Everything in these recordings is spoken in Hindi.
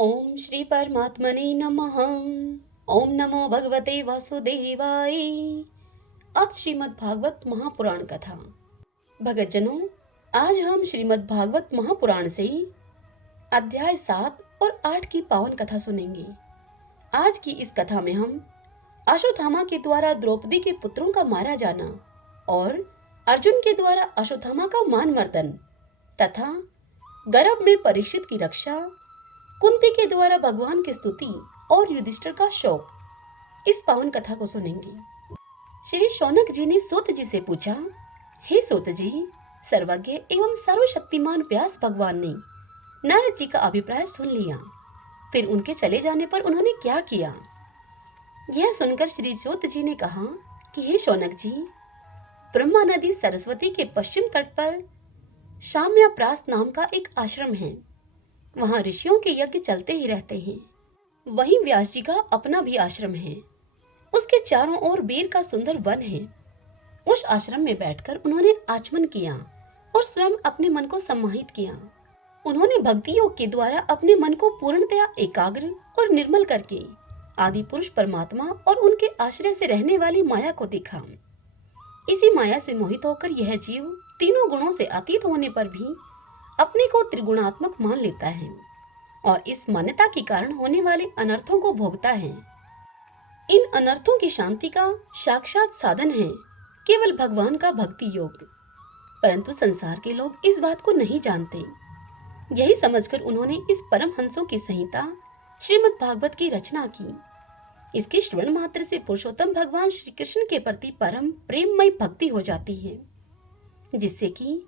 ओम श्री परमात्मने नमः। ओम नमो भगवते वासुदेवाय। आज श्रीमद् भागवत महापुराण कथा। भगतजनों, आज हम श्रीमद् भागवत महापुराण से अध्याय 7 और 8 की पावन कथा सुनेंगे। आज की इस कथा में हम अश्वत्थामा के द्वारा द्रौपदी के पुत्रों का मारा जाना और अर्जुन के द्वारा अश्वत्थामा का मान मर्दन तथा गर्भ में परीक्षित की रक्षा, कुंती के द्वारा भगवान की स्तुति और युधिष्ठिर का शोक, इस पावन कथा को सुनेंगे। श्री शौनक जी ने सूत जी से पूछा, हे सूत जी, सर्वज्ञ एवं सर्वशक्तिमान व्यास भगवान ने नारद जी का अभिप्राय सुन लिया, फिर उनके चले जाने पर उन्होंने क्या किया? यह सुनकर श्री सूत जी ने कहा कि हे शौनक जी, ब्रह्मा नदी सरस्वती के पश्चिम तट पर शाम्याप्रास नाम का एक आश्रम है। वहां ऋषियों के यज्ञ चलते ही रहते हैं। वहीं व्यास जी का अपना भी आश्रम है। उसके चारों ओर बेर का सुंदर वन है। उस आश्रम में बैठकर उन्होंने आचमन किया और स्वयं अपने मन को सम्माहित किया। उन्होंने भक्ति योग के द्वारा अपने मन को पूर्णतया एकाग्र और निर्मल करके आदि पुरुष परमात्मा और उनके आश्रय से रहने वाली माया को देखा। इसी माया से मोहित होकर यह जीव तीनों गुणों से अतीत होने पर भी अपने को त्रिगुणात्मक मान लेता है और इस मान्यता के कारण होने वाले अनर्थों को भोगता है। इन अनर्थों की शांति का साक्षात साधन है केवल भगवान का भक्ति योग। परंतु संसार के लोग इस बात को नहीं जानते। यही समझकर उन्होंने इस परम हंसों की संहिता श्रीमद् भागवत की रचना की। इसके श्रवण मात्र से पुरुषोत्तम भगवान श्री कृष्ण के प्रति परम प्रेममय भक्ति हो जाती है, जिससे कि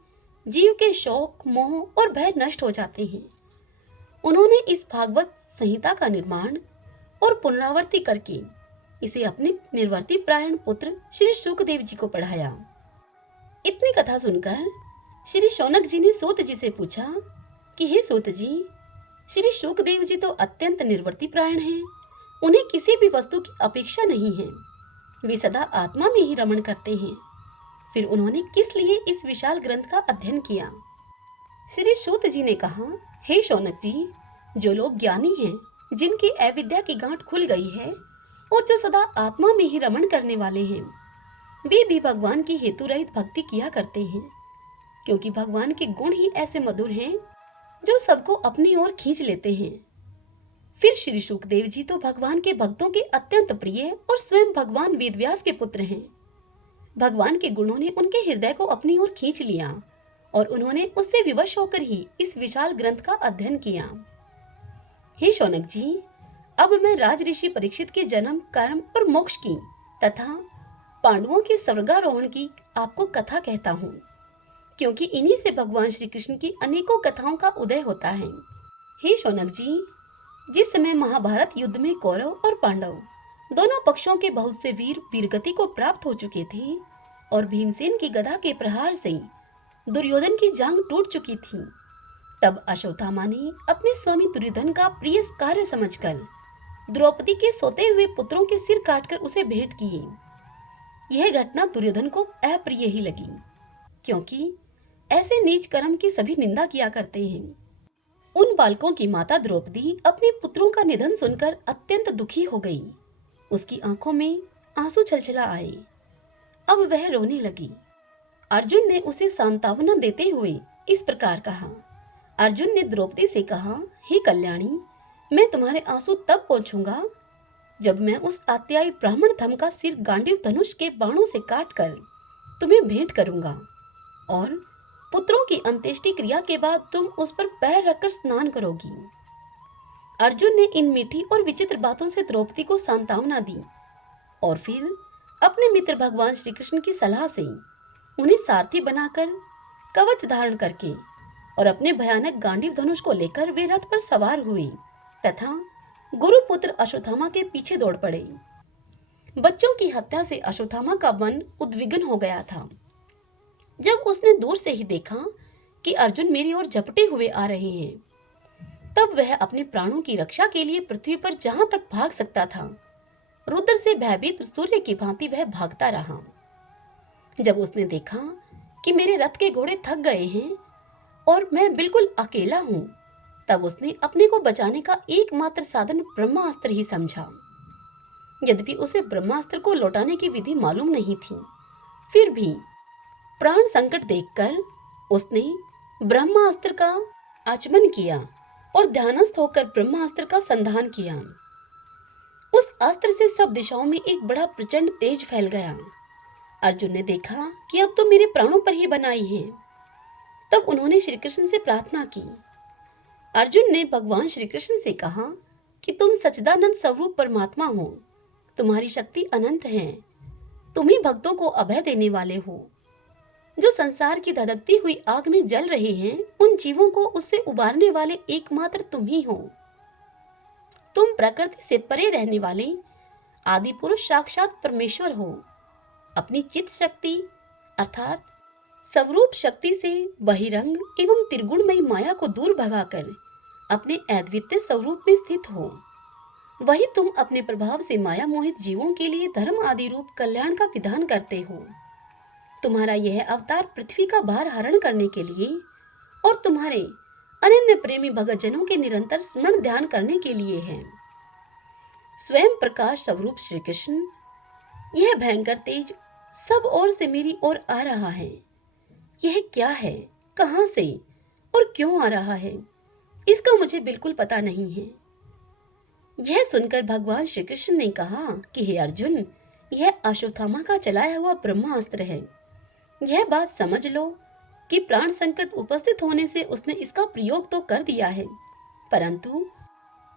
जीव के शौक, मोह और भय नष्ट हो जाते हैं। उन्होंने इस भागवत संहिता का निर्माण और पुनरावृत्ति करके इसे अपने निर्वर्ती प्रायण पुत्र श्री शुकदेव जी को पढ़ाया। इतनी कथा सुनकर श्री शौनक जी ने सूत जी से पूछा कि हे सूत जी, श्री शुकदेव जी तो अत्यंत निर्वर्ती प्रायण हैं। उन्हें किसी भी वस्तु की अपेक्षा नहीं है। वे सदा आत्मा में ही रमण करते हैं। फिर उन्होंने किस लिए इस विशाल ग्रंथ का अध्ययन किया? श्री सूत जी ने कहा, हे शौनक जी, जो लोग ज्ञानी हैं, जिनकी अविद्या की गांठ खुल गई है और जो सदा आत्मा में ही रमण करने वाले हैं, वे भी भगवान की हेतु रहित भक्ति किया करते हैं, क्योंकि भगवान के गुण ही ऐसे मधुर हैं जो सबको अपनी ओर खींच लेते हैं। फिर श्री शुकदेव जी तो भगवान के भक्तों के अत्यंत प्रिय और स्वयं भगवान वेदव्यास के पुत्र हैं। भगवान के गुणों ने उनके हृदय को अपनी ओर खींच लिया और उन्होंने उससे विवश होकर ही इस विशाल ग्रंथ का अध्ययन किया। हे शौनक जी, अब मैं राज ऋषि परीक्षित के जन्म, कर्म और मोक्ष की तथा पांडवों के स्वर्गारोहण की आपको कथा कहता हूँ, क्योंकि इन्हीं से भगवान श्री कृष्ण की अनेकों कथाओं का उदय होता है। हे शौनक जी, जिस समय महाभारत युद्ध में कौरव और पांडव दोनों पक्षों के बहुत से वीर वीरगति को प्राप्त हो चुके थे और भीमसेन की गदा के प्रहार से दुर्योधन की जांघ टूट चुकी थी, तब अश्वत्थामा ने अपने स्वामी दुर्योधन का प्रिय कार्य समझकर द्रौपदी के सोते हुए पुत्रों के सिर काटकर उसे भेंट किए। यह घटना दुर्योधन को अप्रिय ही लगी, क्योंकि ऐसे नीच कर्म की सभी निंदा किया करते हैं। उन बालकों की माता द्रौपदी अपने पुत्रों का निधन सुनकर अत्यंत दुखी हो गई। उसकी आंखों में आंसू छलछला आए। अब वह रोने लगी। अर्जुन ने उसे सांत्वना देते हुए इस प्रकार कहा। अर्जुन ने द्रौपदी से कहा, हे कल्याणी, मैं तुम्हारे आंसू तब पोंछूंगा जब मैं उस अत्यायी ब्राह्मण धम का सिर गांडीव धनुष के बाणों से काटकर तुम्हें भेंट करूंगा और पुत्रों की अंत्येष्टि क्रिया के बाद तुम उस पर पैर रखकर स्नान करोगी। अर्जुन ने इन मीठी और विचित्र बातों से द्रौपदी को सांत्वना दी और फिर अपने मित्र भगवान श्री कृष्ण की सलाह से उन्हें सारथी बनाकर कवच धारण करके और अपने भयानक गांडीव धनुष को लेकर वे रथ पर सवार हुए तथा गुरुपुत्र अश्वत्थामा के पीछे दौड़ पड़े। बच्चों की हत्या से अश्वत्थामा का मन उद्विग्न हो गया था। जब उसने दूर से ही देखा कि अर्जुन मेरी ओर झपटे हुए आ रहे हैं, तब वह अपने प्राणों की रक्षा के लिए पृथ्वी पर जहां तक भाग सकता था, रुद्र से भयभीत सूर्य की भांति वह भागता रहा। जब उसने देखा कि मेरे रथ के घोड़े थक गए हैं और मैं बिल्कुल अकेला हूँ, तब उसने अपने को बचाने का एकमात्र साधन ब्रह्मास्त्र ही समझा। यद्यपि उसे ब्रह्मास्त्र को लौटाने की विधि मालूम नहीं थी, फिर भी प्राण संकट देखकर उसने ब्रह्मास्त्र का आचमन किया और ध्यानस्थ होकर ब्रह्मास्त्र का संधान किया। उस अस्त्र से सब दिशाओं में एक बड़ा प्रचंड तेज फैल गया। अर्जुन ने देखा कि अब तो मेरे प्राणों पर ही बनाई है। तब उन्होंने श्री कृष्ण से प्रार्थना की। अर्जुन ने भगवान श्री कृष्ण से कहा कि तुम सच्चिदानंद स्वरूप परमात्मा हो, तुम्हारी शक्ति अनंत है, तुम ही भक्तों को अभय देने वाले हो। जो संसार की धधकती हुई आग में जल रहे हैं, उन जीवों को उससे उबारने वाले एकमात्र तुम ही हो। तुम प्रकृति से परे रहने वाले आदि पुरुष साक्षात परमेश्वर हो। अपनी चित्त शक्ति अर्थात स्वरूप शक्ति से बहिरंग एवं त्रिगुणमयी माया को दूर भगाकर अपने अद्वितीय स्वरूप में स्थित हो। वही तुम अपने प्रभाव से माया मोहित जीवों के लिए धर्म आदि रूप कल्याण का विधान करते हो। तुम्हारा यह अवतार पृथ्वी का भार हरण करने के लिए और तुम्हारे अनन्य प्रेमी भगतजनों के निरंतर स्मरण ध्यान करने के लिए है। स्वयं प्रकाश स्वरूप श्री कृष्ण, यह भयंकर तेज सब ओर से मेरी ओर आ रहा है। यह क्या है, कहां से और क्यों आ रहा है, इसका मुझे बिल्कुल पता नहीं है। यह सुनकर भगवान श्री कृष्ण ने कहा कि हे अर्जुन, यह अश्वत्थामा का चलाया हुआ ब्रह्मास्त्र है। यह बात समझ लो कि प्राण संकट उपस्थित होने से उसने इसका प्रयोग तो कर दिया है, परंतु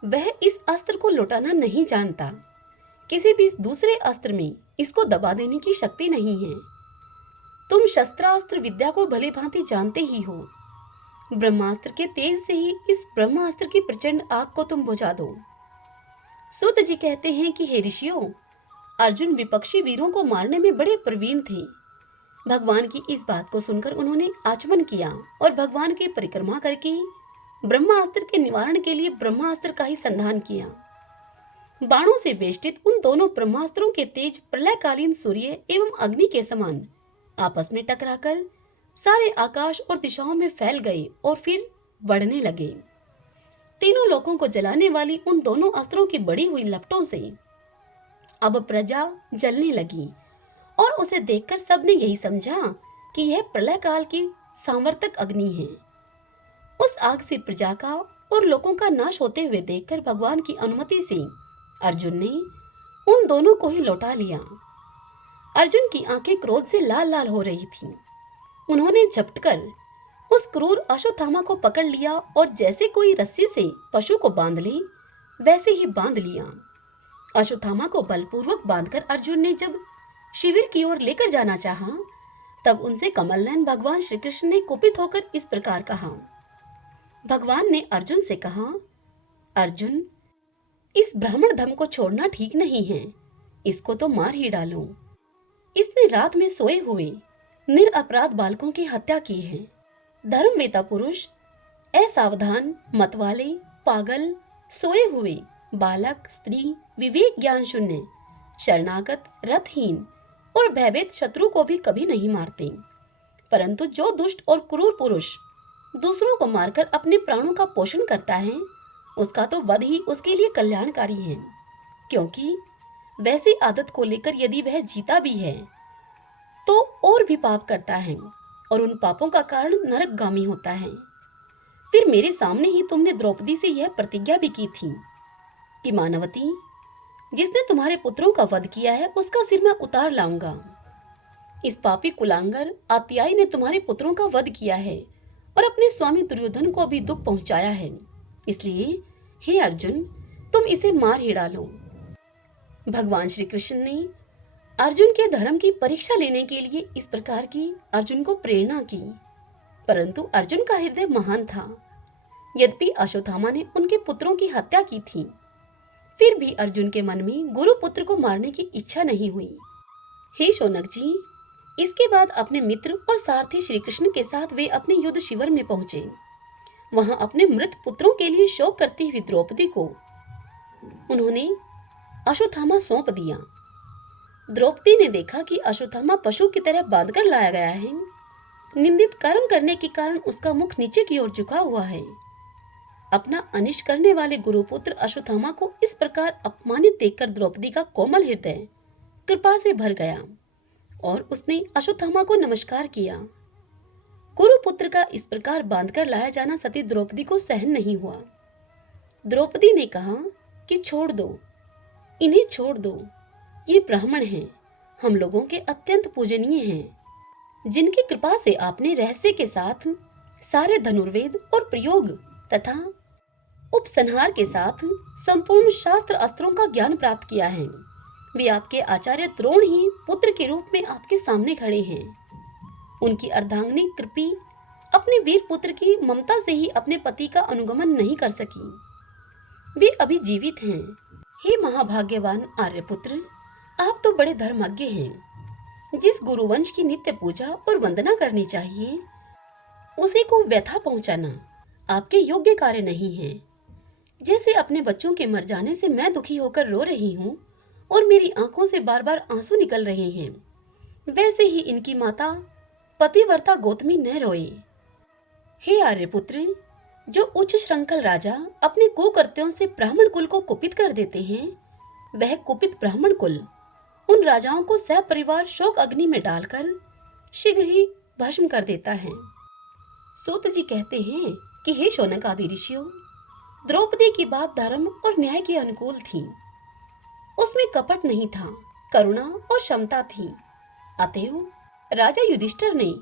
वह इस अस्त्र को लौटाना नहीं जानता। किसी भी दूसरे अस्त्र में इसको दबा देने की शक्ति नहीं है। तुम शस्त्रास्त्र विद्या को भली भांति जानते ही हो। ब्रह्मास्त्र के तेज से ही इस ब्रह्मास्त्र की प्रचंड आग को तुम बुझा दो। सूत जी कहते हैं कि हे ऋषियों, अर्जुन विपक्षी वीरों को मारने में बड़े प्रवीण थे। भगवान की इस बात को सुनकर उन्होंने आचमन किया और भगवान की परिक्रमा करके ब्रह्मास्त्र के निवारण के लिए ब्रह्मास्त्र का ही संधान किया। बाणों से वेष्टित उन दोनों ब्रह्मास्त्रों के तेज प्रलयकालीन सूर्य एवं अग्नि के समान आपस में टकराकर सारे आकाश और दिशाओं में फैल गए और फिर बढ़ने लगे। तीनों लोकों को जलाने वाली उन दोनों अस्त्रों की बढ़ी हुई लपटों से अब प्रजा जलने लगी और उसे देखकर सबने यही समझा कि यह प्रलय काल की सांवर्तक अग्नि है। उस आग से प्रजा का और लोगों का नाश होते हुए देखकर भगवान की अनुमति से अर्जुन ने उन दोनों को ही लौटा लिया। अर्जुन की आंखें क्रोध से लाल लाल हो रही थीं। उन्होंने झपटकर उस क्रूर अश्वत्थामा को पकड़ लिया और जैसे कोई रस्सी से पशु को बांध ले वैसे ही बांध लिया। अश्वत्थामा को बलपूर्वक बांधकर अर्जुन ने जब शिविर की ओर लेकर जाना चाहा, तब उनसे कमलनयन भगवान श्री कृष्ण ने कुपित होकर इस प्रकार कहा। भगवान ने अर्जुन से कहा, अर्जुन, इस ब्राह्मण धम को छोड़ना ठीक नहीं है, इसको तो मार ही डालो। इसने रात में सोए हुए निरपराध बालकों की हत्या की है। धर्मवेता पुरुष असावधान, मतवाले, पागल, सोए हुए बालक, स्त्री, विवेक ज्ञान शून्य, शरणागत, रथहीन और भयभीत शत्रु को भी कभी नहीं मारते, परंतु जो दुष्ट और क्रूर पुरुष दूसरों को मारकर अपने प्राणों का पोषण करता है, उसका तो वध ही उसके लिए कल्याणकारी है, क्योंकि वैसी आदत को लेकर यदि वह जीता भी है तो और भी पाप करता है और उन पापों का कारण नरकगामी होता है। फिर मेरे सामने ही तुमने द्रौपदी से यह प्रतिज्ञा भी की थी कि मानवती, जिसने तुम्हारे पुत्रों का वध किया है उसका सिर मैं उतार लाऊंगा। इस पापी कुलांगर आत्याई ने तुम्हारे पुत्रों का वध किया है और अपने स्वामी दुर्योधन को भी दुख पहुंचाया है, इसलिए हे अर्जुन, तुम इसे मार ही डालो। भगवान श्री कृष्ण ने अर्जुन के धर्म की परीक्षा लेने के लिए इस प्रकार की अर्जुन को प्रेरणा की, परंतु अर्जुन का हृदय महान था। यद्यपि अश्वत्थामा ने उनके पुत्रों की हत्या की थी, फिर भी अर्जुन के मन में गुरु पुत्र को मारने की इच्छा नहीं हुई। हे शौनक जी, इसके बाद अपने मित्र और सारथी श्री कृष्ण के साथ वे अपने युद्ध शिविर में पहुंचे। वहां अपने मृत पुत्रों के लिए शोक करती हुई द्रौपदी को उन्होंने अश्वत्थामा सौंप दिया। द्रौपदी ने देखा कि अश्वत्थामा पशु की तरह बांधकर लाया गया है। निंदित कर्म करने के कारण उसका मुख नीचे की ओर झुका हुआ है। अपना अनिष्ट करने वाले गुरुपुत्र अश्वत्थामा को इस प्रकार अपमानित देखकर द्रौपदी का कोमल हृदय कृपा से भर गया और उसने अश्वत्थामा को नमस्कार किया। गुरुपुत्र का इस प्रकार बांधकर लाया जाना सती द्रौपदी को सहन नहीं हुआ। द्रौपदी ने कहा कि छोड़ दो, इन्हें छोड़ दो, ये ब्राह्मण हैं, हम लोगों के अत्यंत पूजनीय हैं, जिनकी कृपा से आपने रहस्य के साथ सारे धनुर्वेद और प्रयोग तथा उपसंहार के साथ संपूर्ण शास्त्र अस्त्रों का ज्ञान प्राप्त किया है। वे आपके आचार्य द्रोण ही पुत्र के रूप में आपके सामने खड़े हैं। उनकी अर्धांगिनी कृपी अपने वीर पुत्र की ममता से ही अपने पति का अनुगमन नहीं कर सकी। वे अभी जीवित हैं। हे महाभाग्यवान आर्यपुत्र, आप तो बड़े धर्मज्ञ हैं। जिस गुरुवंश की नित्य पूजा और वंदना करनी चाहिए, उसी को व्यथा पहुंचाना आपके योग्य कार्य नहीं है। जैसे अपने बच्चों के मर जाने से मैं दुखी होकर रो रही हूँ और मेरी आंखों से बार बार आंसू निकल रहे हैं, वैसे ही इनकी माता पतिव्रता गौतमी न रोए। हे आर्यपुत्र, जो उच्च श्रृंखल राजा अपने कुकृत्यों से ब्राह्मण कुल को कुपित कर देते हैं, वह कुपित ब्राह्मण कुल उन राजाओं को सपरिवार शोक अग्नि में डालकर शीघ्र ही भस्म कर देता है। सूत जी कहते हैं कि हे शौनक आदि ऋषियों, द्रौपदी की बात धर्म और न्याय के अनुकूल थी। उसमें कपट नहीं था, करुणा और क्षमता थी। अतएव राजा युधिष्ठिर ने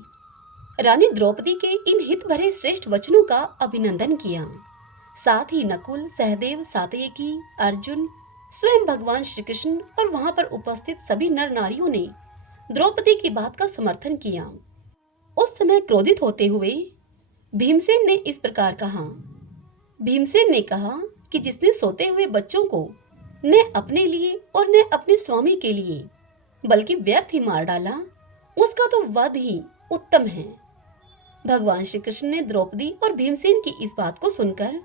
रानी द्रौपदी के इन हित भरे श्रेष्ठ वचनों का अभिनंदन किया। साथ ही नकुल, सहदेव, सात्यकी, अर्जुन, स्वयं भगवान श्री कृष्ण और वहां पर उपस्थित सभी नर नारियों ने द्रौपदी की बात का समर्थन किया। उस समय क्रोधित होते हुए भीमसेन ने इस प्रकार कहा। भीमसेन ने कहा कि जिसने सोते हुए बच्चों को न अपने लिए और न अपने स्वामी के लिए बल्कि व्यर्थ ही मार डाला, उसका तो वध ही उत्तम है। भगवान श्री कृष्ण ने द्रौपदी और भीमसेन की इस बात को सुनकर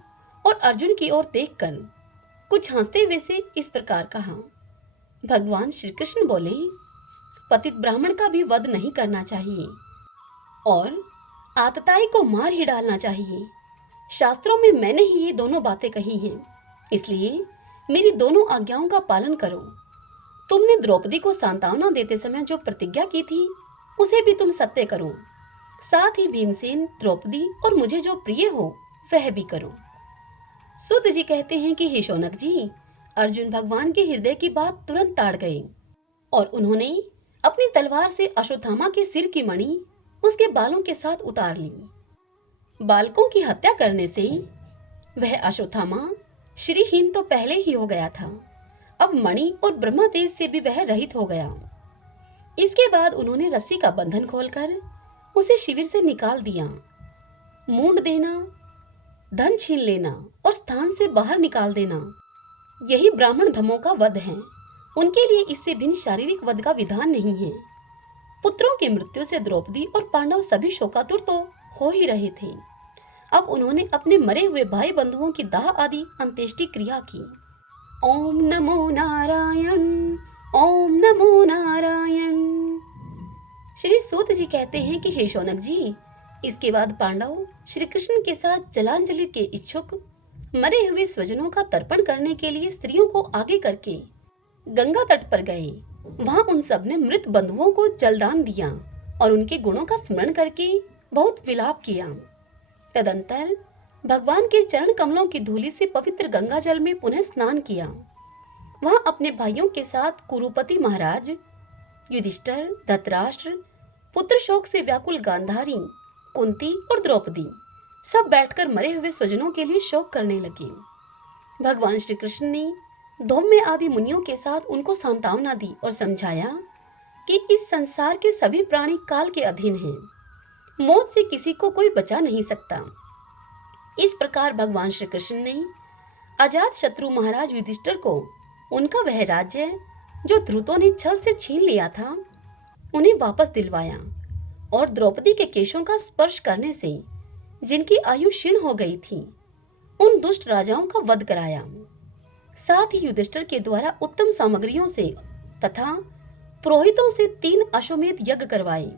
और अर्जुन की ओर देखकर कुछ हंसते हुए से इस प्रकार कहा। भगवान श्री कृष्ण बोले, पतित ब्राह्मण का भी वध नहीं करना चाहिए और आतताई को मार ही डालना चाहिए। शास्त्रों में मैंने ही ये दोनों बातें कही हैं, इसलिए मेरी दोनों आज्ञाओं का पालन करो। तुमने द्रौपदी को सांत्वना देते समय जो प्रतिज्ञा की थी, उसे भी तुम सत्य करो। साथ ही भीमसेन, द्रौपदी और मुझे जो प्रिय हो वह भी करो। सूत जी कहते हैं कि हे शौनक जी, अर्जुन भगवान के हृदय की बात तुरंत ताड़ गए और उन्होंने अपनी तलवार से अश्वत्थामा के सिर की मणि उसके बालों के साथ उतार ली। बालकों की हत्या करने से वह अश्वत्थामा श्रीहीन तो पहले ही हो गया था, अब मणि और ब्रह्मा तेज से भी वह रहित हो गया। इसके बाद उन्होंने रस्सी का बंधन खोलकर उसे शिविर से निकाल दिया। मूंड देना, धन छीन लेना और स्थान से बाहर निकाल देना, यही ब्राह्मण धमों का वध है। उनके लिए इससे भिन्न शारीरिक वध का विधान नहीं है। पुत्रों की मृत्यु से द्रौपदी और पांडव सभी शोकातुर तो हो ही रहे थे। अब उन्होंने अपने मरे हुए भाई बंधुओं की दाह आदि अंत्येष्टि क्रिया की। ओम नमो नारायण, ओम नमो नारायण। श्री सूत जी कहते हैं कि हे शौनक जी, इसके बाद पांडव श्री कृष्ण के साथ जलांजलि के इच्छुक मरे हुए स्वजनों का तर्पण करने के लिए स्त्रियों को आगे करके गंगा तट पर गए। वहां उन सब ने मृत बंधुओं को जलदान दिया और उनके गुणों का स्मरण करके बहुत विलाप किया। तदंतर भगवान के चरण कमलों की धूलि से पवित्र गंगा जल में पुनः स्नान किया। वहां अपने भाइयों के साथ कुरुपति महाराज, युधिष्ठिर, धृतराष्ट्र, पुत्र शोक से व्याकुल गांधारी, कुंती और द्रौपदी सब बैठकर मरे हुए स्वजनों के लिए शोक करने लगे। भगवान श्री कृष्ण ने धौम्य आदि मुनियों के साथ उनको सांत्वना दी और समझाया कि इस संसार के सभी प्राणी काल के अधीन हैं। मौत से किसी को कोई बचा नहीं सकता। इस प्रकार भगवान श्री कृष्ण ने अजात शत्रु महाराज युधिष्ठिर को उनका वह राज्य जो ध्रुतों ने छल से छीन लिया था, उन्हें वापस दिलवाया और द्रौपदी के केशों का स्पर्श करने से जिनकी आयु क्षीण हो गई थी, उन दुष्ट राजाओं का वध कराया। साथ ही युधिष्ठिर के द्वारा उत्तम सामग्रियों से तथा पुरोहितों से 3 अश्वमेध यज्ञ करवाए।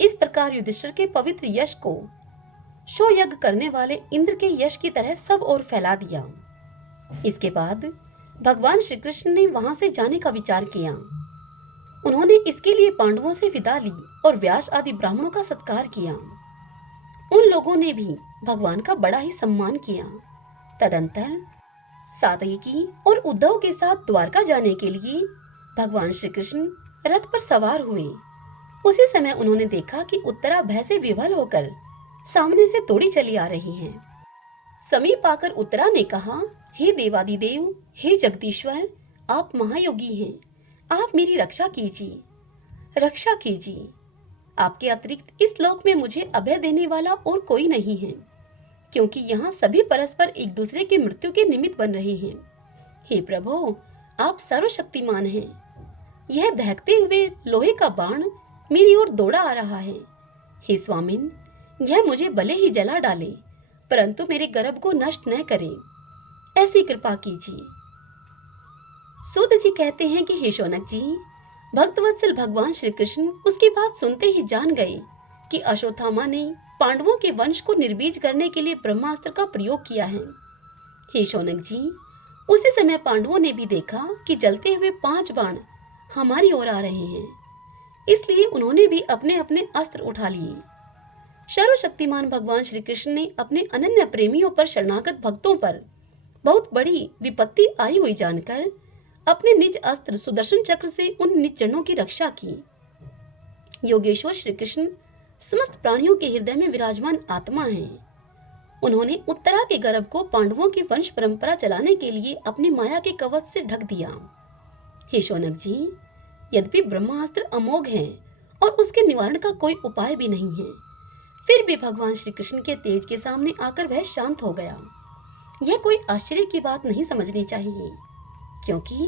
इस प्रकार युधिष्ठिर के पवित्र यश को शो यज्ञ करने वाले इंद्र के यश की तरह सब ओर फैला दिया। इसके बाद भगवान श्री कृष्ण ने वहां से जाने का विचार किया। उन्होंने इसके लिए पांडवों से विदा ली और व्यास आदि ब्राह्मणों का सत्कार किया। उन लोगों ने भी भगवान का बड़ा ही सम्मान किया। तदंतर सात्यकी और उद्धव के साथ द्वारका जाने के लिए भगवान श्री कृष्ण रथ पर सवार हुए। उसी समय उन्होंने देखा कि उत्तरा भय से विवल होकर सामने से दौड़ी चली आ रही है। समीप आकर उत्तरा ने कहा, हे देवादिदेव, हे जगदीश्वर, आप महायोगी हैं, आप मेरी रक्षा कीजिए, रक्षा कीजिए। आपके अतिरिक्त इस लोक में मुझे अभय देने वाला और कोई नहीं है, क्योंकि यहाँ सभी परस्पर एक दूसरे की मृत्यु के निमित्त बन रहे हैं। हे प्रभु, आप सर्वशक्तिमान हैं। यह दहकते हुए लोहे का बाण मेरी ओर दौड़ा आ रहा है। हे स्वामिन, यह मुझे भले ही जला डाले, परंतु मेरे गर्भ को नष्ट न करे, ऐसी कृपा कीजिए। सूत जी कहते हैं कि हे शौनक जी, भक्तवत्सल भगवान श्री कृष्ण उसकी बात सुनते ही जान गए कि अश्वत्थामा ने पांडवों के वंश को निर्बीज करने के लिए ब्रह्मास्त्र का प्रयोग किया है। हे शौनक जी, उसी समय पांडवों ने भी देखा कि जलते हुए 5 बाण हमारी ओर आ रहे हैं, इसलिए उन्होंने भी अपने अपने अस्त्र उठा लिए। सर्वशक्तिमान भगवान श्री कृष्ण ने अपने अनन्य प्रेमियों पर, शरणागत भक्तों पर बहुत बड़ी विपत्ति आई हुई जानकर अपने निज अस्त्र सुदर्शन चक्र से उन निज जनों की रक्षा की। योगेश्वर श्री कृष्ण समस्त प्राणियों के हृदय में विराजमान आत्मा हैं। उन्होंने उत्तरा के गर्भ को पांडवों की वंश परंपरा चलाने के लिए अपनी माया के कवच से ढक दिया। हे शौनक जी, यद्यपि ब्रह्मास्त्र अमोघ है और उसके निवारण का कोई उपाय भी नहीं है, फिर भी भगवान श्री कृष्ण के तेज के सामने आकर वह शांत हो गया। यह कोई आश्चर्य की बात नहीं समझनी चाहिए, क्योंकि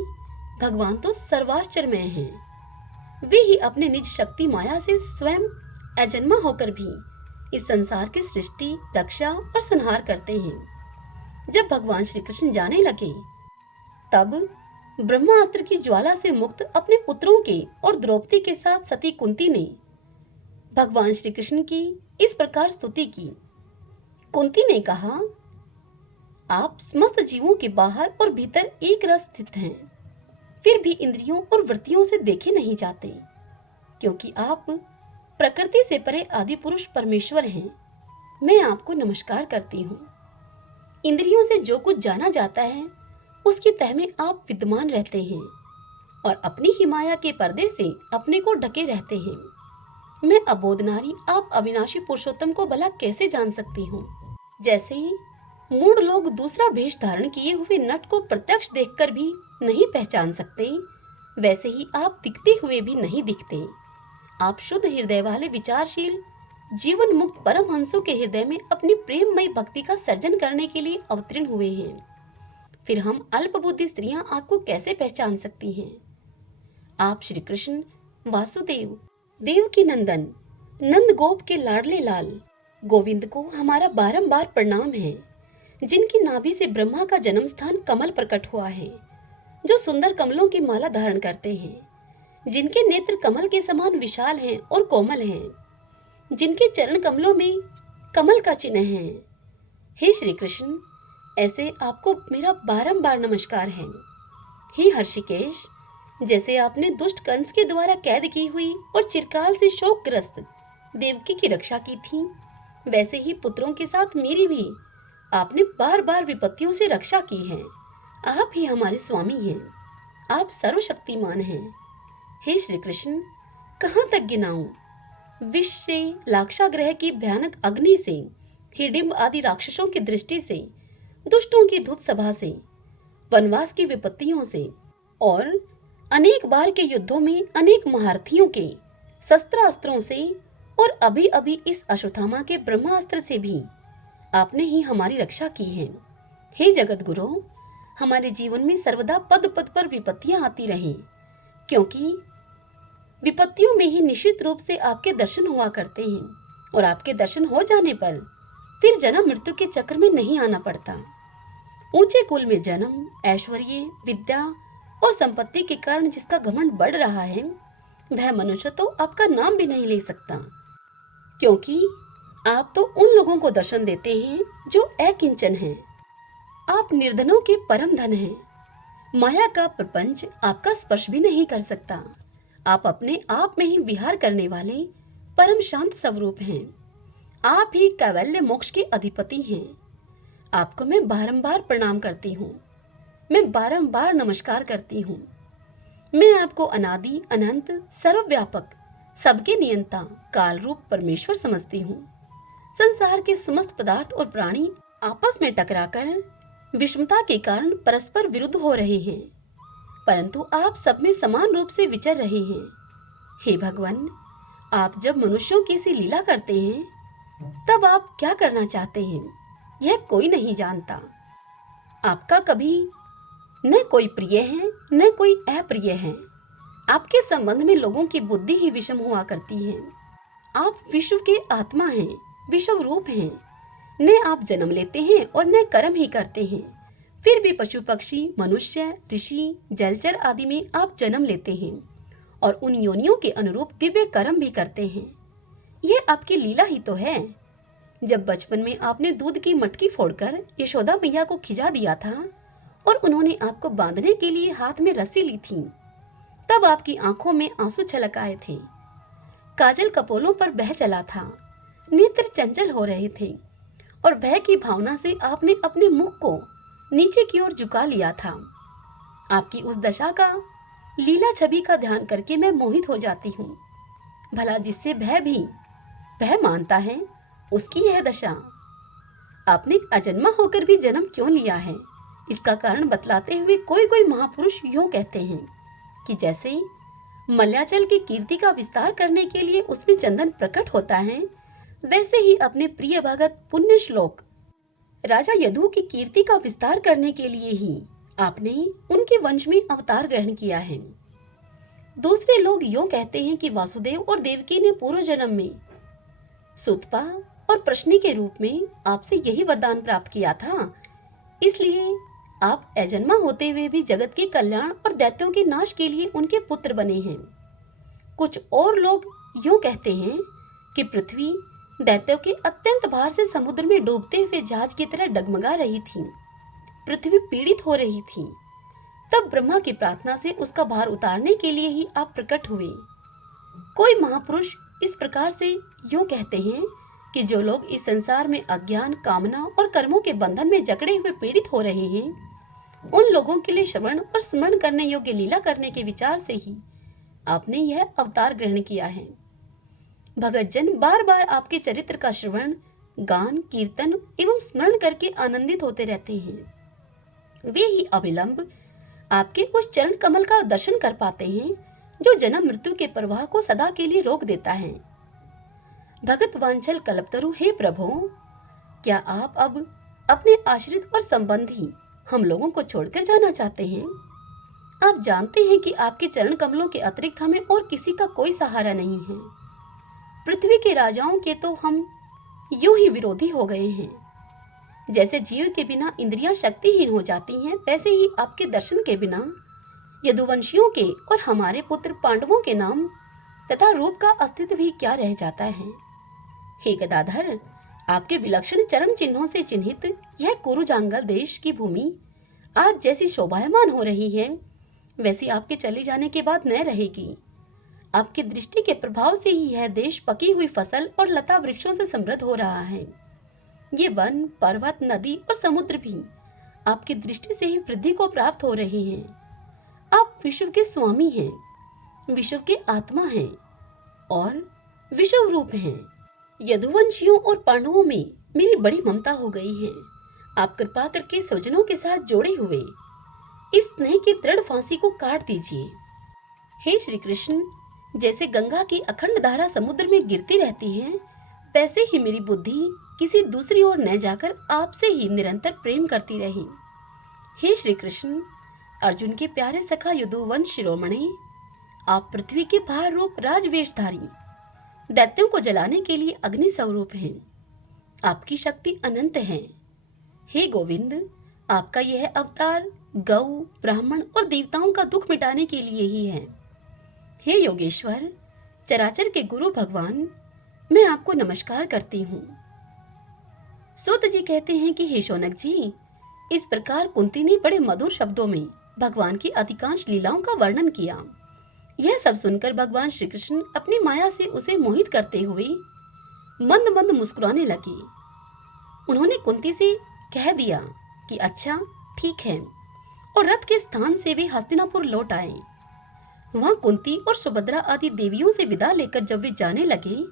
भगवान तो सर्वाश्चर्यमय हैं। वे ही अपने निज शक्ति माया से स्वयं अजन्मा होकर भी इस संसार की सृष्टि, रक्षा और संहार करते हैं। जब भगवान श्री कृष्ण जाने लगे, तब ब्रह्मास्त्र की ज्वाला से मुक्त अपने पुत्रों के और द्रौपदी के साथ सती कुंती ने भगवान श्री कृष्ण की इस प्रकार स्तुति की। कुंती ने कहा, आप समस्त जीवों के बाहर और भीतर एक रस स्थित हैं, फिर भी इंद्रियों और वृत्तियों से देखे नहीं जाते, क्योंकि आप प्रकृति से परे आदि पुरुष परमेश्वर हैं। मैं आपको नमस्कार करती हूँ। इंद्रियों से जो कुछ जाना जाता है उसकी तह में आप विद्यमान रहते हैं और अपनी ही माया के पर्दे से अपने को ढके रहते हैं। मैं अबोध नारी आप अविनाशी पुरुषोत्तम को भला कैसे जान सकती हूँ? जैसे मूढ़ लोग दूसरा भेष धारण किए हुए नट को प्रत्यक्ष देखकर भी नहीं पहचान सकते, वैसे ही आप दिखते हुए भी नहीं दिखते। आप शुद्ध हृदय वाले विचारशील जीवन मुक्त परमहंसों के हृदय में अपनी प्रेममयी भक्ति का सर्जन करने के लिए अवतीर्ण हुए हैं। फिर हम अल्प बुद्धि स्त्रियां आपको कैसे पहचान सकती हैं? आप श्री कृष्ण वासुदेव, देवकी नंदन, नंद गोप के लाडले लाल गोविंद को हमारा बारंबार प्रणाम है, जिनकी नाभि से ब्रह्मा का जन्म स्थान कमल प्रकट हुआ है, जो सुंदर कमलों की माला धारण करते हैं, जिनके नेत्र कमल के समान विशाल हैं और कोमल हैं, जिनके चरण कमलों में कमल का चिन्ह है। हे श्री कृष्ण, ऐसे आपको मेरा बारंबार नमस्कार है। हे हर्षिकेश, जैसे आपने दुष्ट कंस के द्वारा कैद की हुई और चिरकाल से शोकग्रस्त देवकी की रक्षा की थी, वैसे ही पुत्रों के साथ मेरी भी आपने बार बार विपत्तियों से रक्षा की है। आप ही हमारे स्वामी हैं, आप सर्वशक्तिमान हैं। हे श्री कृष्ण, कहाँ तक गिनाऊं? विष से, लाक्षागृह की भयानक अग्नि से, हिडिंब आदि राक्षसों की दृष्टि से, दुष्टों की धुत सभा से, वनवास की विपत्तियों से और अनेक बार के युद्धों में अनेक महारथियों के शस्त्रास्त्रों से और अभी अभी इस अश्वत्थामा के ब्रह्मास्त्र से भी आपने ही हमारी रक्षा की है। हे जगत गुरु, हमारे जीवन में सर्वदा पद पद पर विपत्तियां आती रहें, क्योंकि विपत्तियों में ही निश्चित रूप से आपके दर्शन हुआ करते हैं और आपके दर्शन हो जाने पर फिर जन्म मृत्यु के चक्र में नहीं आना पड़ता। ऊंचे कुल में जन्म, ऐश्वर्य, विद्या और संपत्ति के कारण जिसका घमंड बढ़ रहा है, वह मनुष्य तो आपका नाम भी नहीं ले सकता, क्योंकि आप तो उन लोगों को दर्शन देते हैं जो अकिंचन हैं। आप निर्धनों के परम धन हैं। माया का प्रपंच आपका स्पर्श भी नहीं कर सकता। आप अपने आप में ही विहार करने वाले परम शांत स्वरूप हैं। आप ही कैवल्य मोक्ष के अधिपति हैं। आपको मैं बारंबार प्रणाम करती हूँ। मैं बारंबार नमस्कार करती हूँ। मैं आपको अनादि अनंत सर्वव्यापक सबके नियंता काल रूप परमेश्वर समझती हूँ। संसार के समस्त पदार्थ और प्राणी आपस में टकराकर विषमता के कारण परस्पर विरुद्ध हो रहे हैं, परंतु आप सब में समान रूप से विचर रहे हैं। हे भगवान, आप जब मनुष्यों की सी लीला करते हैं तब आप क्या करना चाहते हैं यह कोई नहीं जानता। आपका कभी न कोई प्रिय है न कोई अप्रिय है। आपके संबंध में लोगों की बुद्धि ही विषम हुआ करती है। आप विश्व के आत्मा हैं, विश्व रूप हैं। न आप जन्म लेते हैं और न कर्म ही करते हैं, फिर भी पशु पक्षी मनुष्य ऋषि जलचर आदि में आप जन्म लेते हैं और उन योनियों के अनुरूप दिव्य कर्म भी करते हैं। यह आपकी लीला ही तो है। जब बचपन में आपने दूध की मटकी फोड़कर यशोदा मैया को खिजा दिया था और उन्होंने आपको बांधने के लिए हाथ में रस्सी ली थी, तब आपकी आंखों में आंसू छलक आए थे। काजल कपोलों पर बह चला था, नेत्र चंचल हो रहे थे और भय की भावना से आपने अपने मुख को नीचे की ओर झुका लिया था। आपकी उस दशा का लीला छवि का ध्यान करके मैं मोहित हो जाती हूँ। भला जिससे भय मानता है उसकी यह दशा। आपने अजन्मा होकर भी जन्म क्यों लिया है, इसका कारण बतलाते हुए कोई महापुरुष यूं कहते हैं कि जैसे मल्याचल की कीर्ति का विस्तार करने के लिए उसमें चंदन प्रकट होता है, वैसे ही अपने प्रिय भगत पुण्य श्लोक राजा यदु की कीर्ति का विस्तार करने के लिए ही आपने उनके वंश में अवतार ग्रहण किया है। दूसरे लोग यूं कहते हैं कि वासुदेव और देवकी ने पूर्व जन्म में सुतपा और प्रश्नी के रूप में आपसे यही वरदान प्राप्त किया था, इसलिए आप अजन्मा होते हुए भी जगत के कल्याण और दैत्यों के नाश के लिए उनके पुत्र बने हैं। कुछ और लोग यूं कहते हैं कि पृथ्वी दैत्यों के अत्यंत भार से समुद्र में डूबते हुए जहाज की तरह डगमगा रही थी। पृथ्वी पीड़ित हो रही थी। तब ब्रह्मा की प्रार्थना से उसका भार उतारने के लिए ही आप प्रकट हुए। कोई महापुरुष इस प्रकार से यूं कहते हैं कि जो लोग इस संसार में अज्ञान कामना और कर्मों के बंधन में जकड़े हुए पीड़ित हो रहे हैं, उन लोगों के लिए श्रवण और स्मरण करने योग्य लीला करने के विचार से ही आपने यह अवतार ग्रहण किया है। भगत जन बार बार आपके चरित्र का श्रवण गान कीर्तन एवं स्मरण करके आनंदित होते रहते हैं। वे ही अविलंब आपके उस चरण कमल का दर्शन कर पाते हैं जो जन्म मृत्यु के प्रवाह को सदा के लिए रोक देता है। भगत वांछल कल्पतरु, हे प्रभु, क्या आप अब अपने आश्रित और संबंधी हम लोगों को छोड़कर जाना चाहते हैं? आप जानते हैं कि आपके चरण कमलों के अतिरिक्त हमें और किसी का कोई सहारा नहीं है। पृथ्वी के राजाओं के तो हम यूं ही विरोधी हो गए हैं। जैसे जीव के बिना इंद्रियां शक्तिहीन हो जाती हैं, वैसे ही आपके दर्शन के बिना यदुवंशियों के और हमारे पुत्र पांडवों के नाम तथा रूप का अस्तित्व भी क्या रह जाता है। हे गदाधर, आपके विलक्षण चरण चिन्हों से चिन्हित यह कुरुजांगल देश की भूमि आज जैसी शोभायमान हो रही है, वैसी आपके चले जाने के बाद न रहेगी। आपकी दृष्टि के प्रभाव से ही यह देश पकी हुई फसल और लता वृक्षों से समृद्ध हो रहा है। ये वन पर्वत नदी और समुद्र भी आपकी दृष्टि से ही वृद्धि को प्राप्त हो रहे हैं। आप विश्व के स्वामी हैं, विश्व के आत्मा हैं और विश्व रूप हैं। यदुवंशियों और पांडवों में मेरी बड़ी ममता हो गई है। आप कृपा करके स्वजनों के साथ जोड़े हुए इस स्नेह की दृढ़ फांसी को काट दीजिए। हे श्री कृष्ण, जैसे गंगा की अखंड धारा समुद्र में गिरती रहती है, वैसे ही मेरी बुद्धि किसी दूसरी ओर न जाकर आपसे ही निरंतर प्रेम करती रहे। हे श्री कृष्ण, अर्जुन के प्यारे सखा यदुवंश शिरोमणि, आप पृथ्वी के भार रूप राजवेशधारी दैत्यों को जलाने के लिए अग्नि स्वरूप हैं। आपकी शक्ति अनंत है। हे गोविंद, आपका यह अवतार गौ ब्राह्मण और देवताओं का दुख मिटाने के लिए ही है। हे योगेश्वर, चराचर के गुरु भगवान, मैं आपको नमस्कार करती हूँ। सूत जी कहते हैं कि हे शौनक जी, इस प्रकार कुंती ने बड़े मधुर शब्दों में भगवान की अधिकांश लीलाओं का वर्णन किया। यह सब सुनकर भगवान श्री कृष्ण अपनी माया से उसे मोहित करते हुए मंद मंद मुस्कुराने लगे। उन्होंने कुंती से कह दिया कि अच्छा ठीक है, और रथ के स्थान से वे हस्तिनापुर लौट आए। वहां कुंती और सुभद्रा आदि देवियों से विदा लेकर जब वे जाने लगे,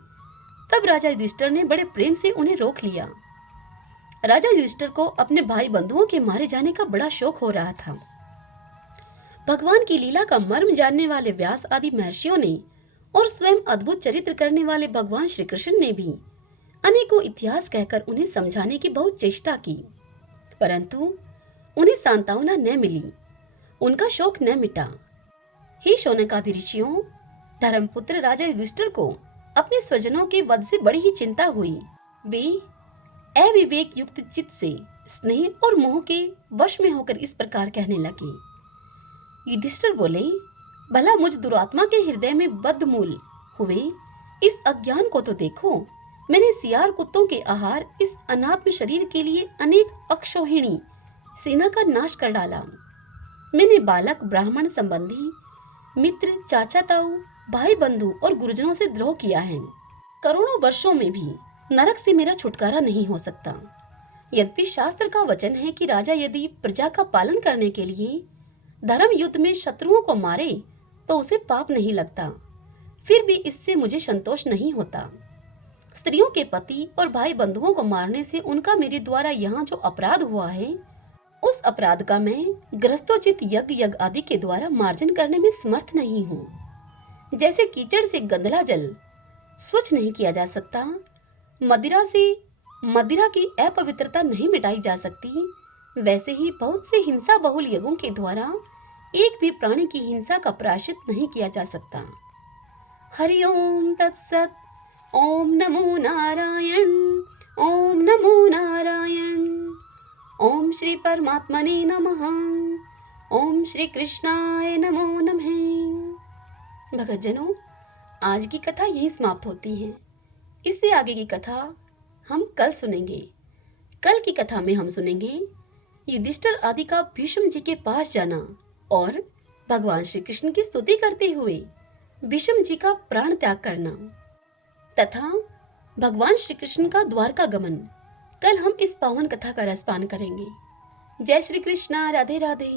तब राजा युधिष्ठिर ने बड़े प्रेम से उन्हें रोक लिया। राजा युधिष्ठिर को अपने भाई बंधुओं के मारे जाने का बड़ा शौक हो रहा था। भगवान की लीला का मर्म जानने वाले व्यास आदि महर्षियों ने और स्वयं अद्भुत चरित्र करने वाले भगवान श्री कृष्ण ने भी अनेकों इतिहास कहकर उन्हें समझाने की बहुत चेष्टा की, परंतु उन्हें सांत्वना न मिली, उनका शौक न मिटा। हे शौनकादि ऋषियों, धर्मपुत्र राजा युधिष्ठिर को अपने स्वजनों के वध से बड़ी ही चिंता हुई। वे अविवेक युक्त चित्त से स्नेह और मोह के वश में होकर इस प्रकार कहने लगे। युधिष्ठिर बोले, भला मुझ दुरात्मा के हृदय में बद्धमूल हुए इस अज्ञान को तो देखो। मैंने सियार कुत्तों के आहार इस अनात्म शरीर के लिए अनेक अक्षौहिणी सेना का नाश कर डाला। मैंने बालक ब्राह्मण संबंधी मित्र चाचा ताऊ भाई बंधु और गुरुजनों से द्रोह किया है। करोड़ों वर्षों में भी नरक से मेरा छुटकारा नहीं हो सकता। यद्यपि शास्त्र का वचन है कि राजा यदि प्रजा का पालन करने के लिए धर्म युद्ध में शत्रुओं को मारे तो उसे पाप नहीं लगता, फिर भी इससे मुझे संतोष नहीं होता। स्त्रियों के पति और भाई बंधुओं को मारने से उनका मेरे द्वारा यहाँ जो अपराध हुआ है, उस अपराध का मैं ग्रस्तोचित यज्ञ आदि के द्वारा मार्जन करने में समर्थ नहीं हूँ। जैसे कीचड़ से गंदला जल स्वच्छ नहीं किया जा सकता, मदिरा से मदिरा की अपवित्रता नहीं मिटाई जा सकती, वैसे ही बहुत से हिंसा बहुल यज्ञों के द्वारा एक भी प्राणी की हिंसा का प्रायश्चित नहीं किया जा सकता। हरि ओम तत्सत। ओम नमो नारायण। ओम नमो नारायण। ओम श्री परमात्मने नमः। ओम श्री कृष्णाय नमो नमः। भक्तजनों, आज की कथा यहीं समाप्त होती है। इससे आगे की कथा हम कल सुनेंगे। कल की कथा में हम सुनेंगे युधिष्ठिर आदि का भीष्म जी के पास जाना और भगवान श्री कृष्ण की स्तुति करते हुए भीष्म जी का प्राण त्याग करना तथा भगवान श्री कृष्ण का द्वारका गमन। कल हम इस पावन कथा का रसपान करेंगे। जय श्री कृष्णा। राधे राधे।